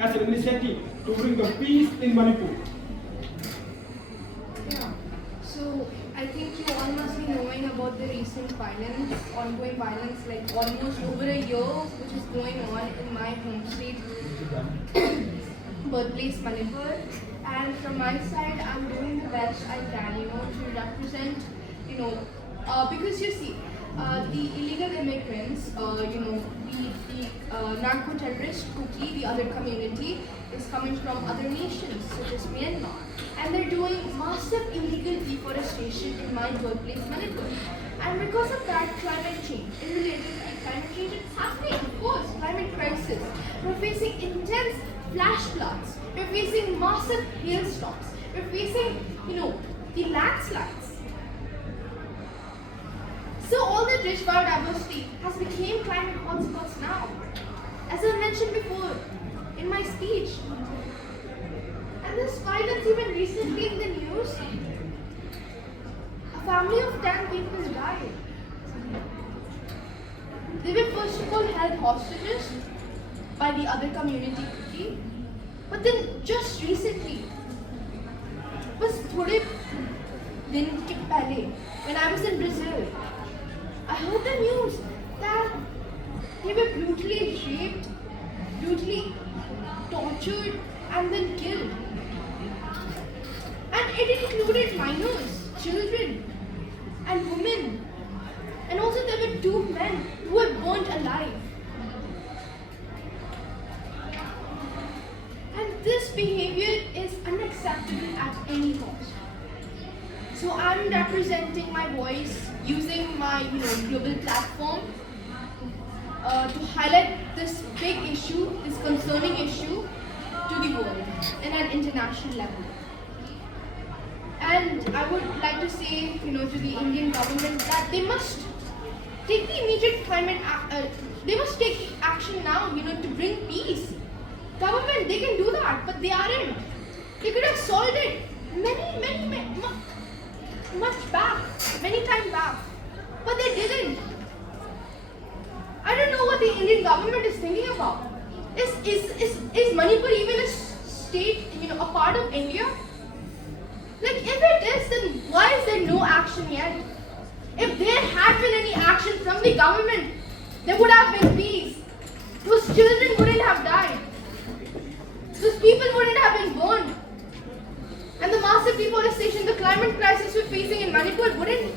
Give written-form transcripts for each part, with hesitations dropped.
as an initiative to bring the peace in Manipur? Yeah. So I think you all must be knowing about the recent violence, ongoing violence, like almost over a year, which is going on in my home state, birthplace Manipur. And from my side, I'm doing the best I can, to represent, because you see, the illegal immigrants, the narco-terrorist cookie, the other community, is coming from other nations, such as Myanmar. And they're doing massive illegal deforestation in my birthplace, Manipur. And because of that, climate change, in relation to climate change, it's happening, of course, climate crisis. We're facing intense flash floods. We're facing massive hailstorms. We're facing, the landslides. So all the rich biodiversity has become climate hotspots now. As I mentioned before in my speech. And this violence even recently in the news, a family of 10 people died. They were first of all held hostages by the other community, but then just recently, बस थोड़े दिन के पहले, when I was in Brazil, I heard the news that they were brutally raped, brutally tortured, and then killed. And it included minors, children, and women. And also there were 2 men who were burnt alive. And this behavior is unacceptable at any cost. So I'm representing my voice using my global platform to highlight this big issue, this concerning issue to the world in an international level. And I would like to say, to the Indian government that they must take the immediate they must take action now, to bring peace. Government, they can do that, but they aren't. They could have solved it many times back, but they didn't. I don't know what the Indian government is thinking about. Is Manipur even a state, a part of India? Like, if it is, then why is there no action yet? If there had been any action from the government, there would have been peace. Those children wouldn't have died. Those people wouldn't have been burned. And the massive deforestation, the climate crisis we're facing in Manipur wouldn't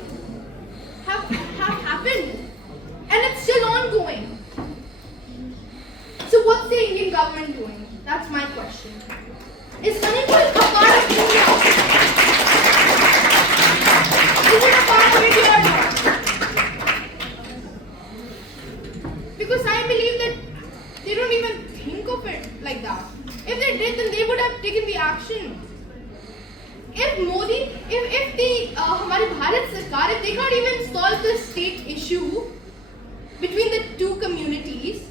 have happened. And it's still ongoing. So what's the Indian government doing? That's my question. Is Manipur a part of India? Is it a part of India or not? Because I believe that they don't even think of it like that. If they did, then they would have taken the action. If Modi, if the हमारी भारत सरकार, if they can't even solve the state issue between the 2 communities,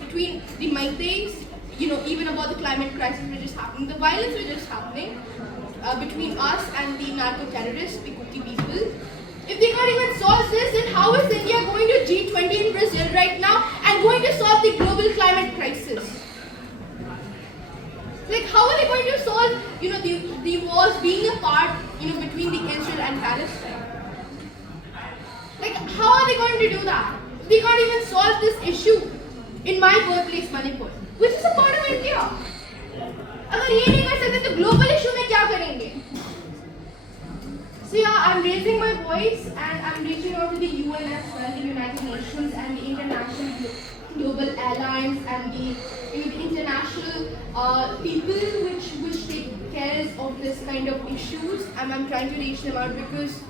between the Maitais, even about the climate crisis which is happening, the violence which is happening between us and the narco-terrorists, the Kuki people, if they can't even solve this, then how is India going to G20 in Brazil right now and going to solve the global climate crisis? Like, how are they going to solve, the wars being apart, between the Israel and Palestine? Like, how are they going to do that? They can't even solve this issue in my birthplace, Manipur, which is a part of India. अगर ये नहीं कर सकते तो global issue में क्या करेंगे? So yeah, I'm raising my voice and I'm reaching out to the UN as well, the United Nations and the international global alliance and the international people which take care of this kind of issues, and I'm trying to reach them out because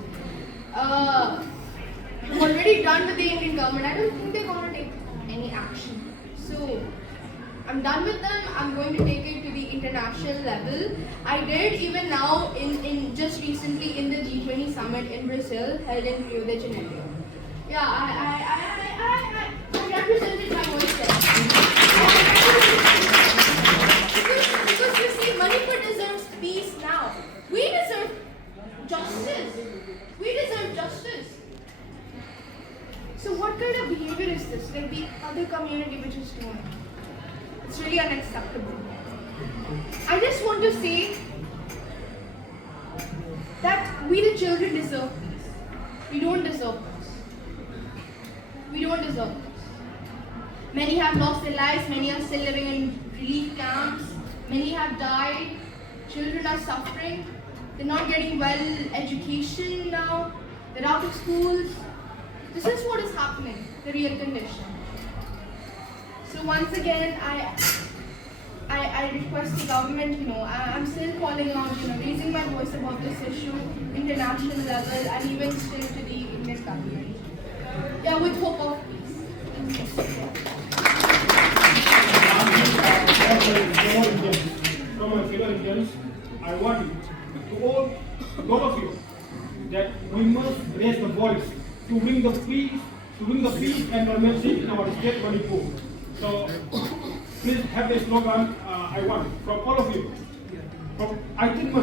I'm already done with the Indian government. I don't think they're going to take any action. So I'm done with them. I'm going to take it to the international level. I did even now in just recently in the G20 summit in Brazil held in Rio de Janeiro. Yeah, I represented my voice there. Because you see, Manipur deserves peace now. We deserve justice. We deserve justice. So what kind of behavior is this? Like the other community which is doing? It's really unacceptable. acceptable. I just want to say that we the children deserve peace. We don't deserve peace. We don't deserve peace. Many have lost their lives, many are still living in relief camps, many have died, children are suffering, they're not getting well education now, they're out of schools. This is what is happening, the real condition. So once again, I request the government, I'm still calling out, raising my voice about this issue, international level, and even still to the Indian government. Yeah, with hope of peace. From my fellow Indians, I want to all of you, that we must raise the voice to bring the peace and normalcy in our state Manipur. So please have a slogan I want from all of you. From I think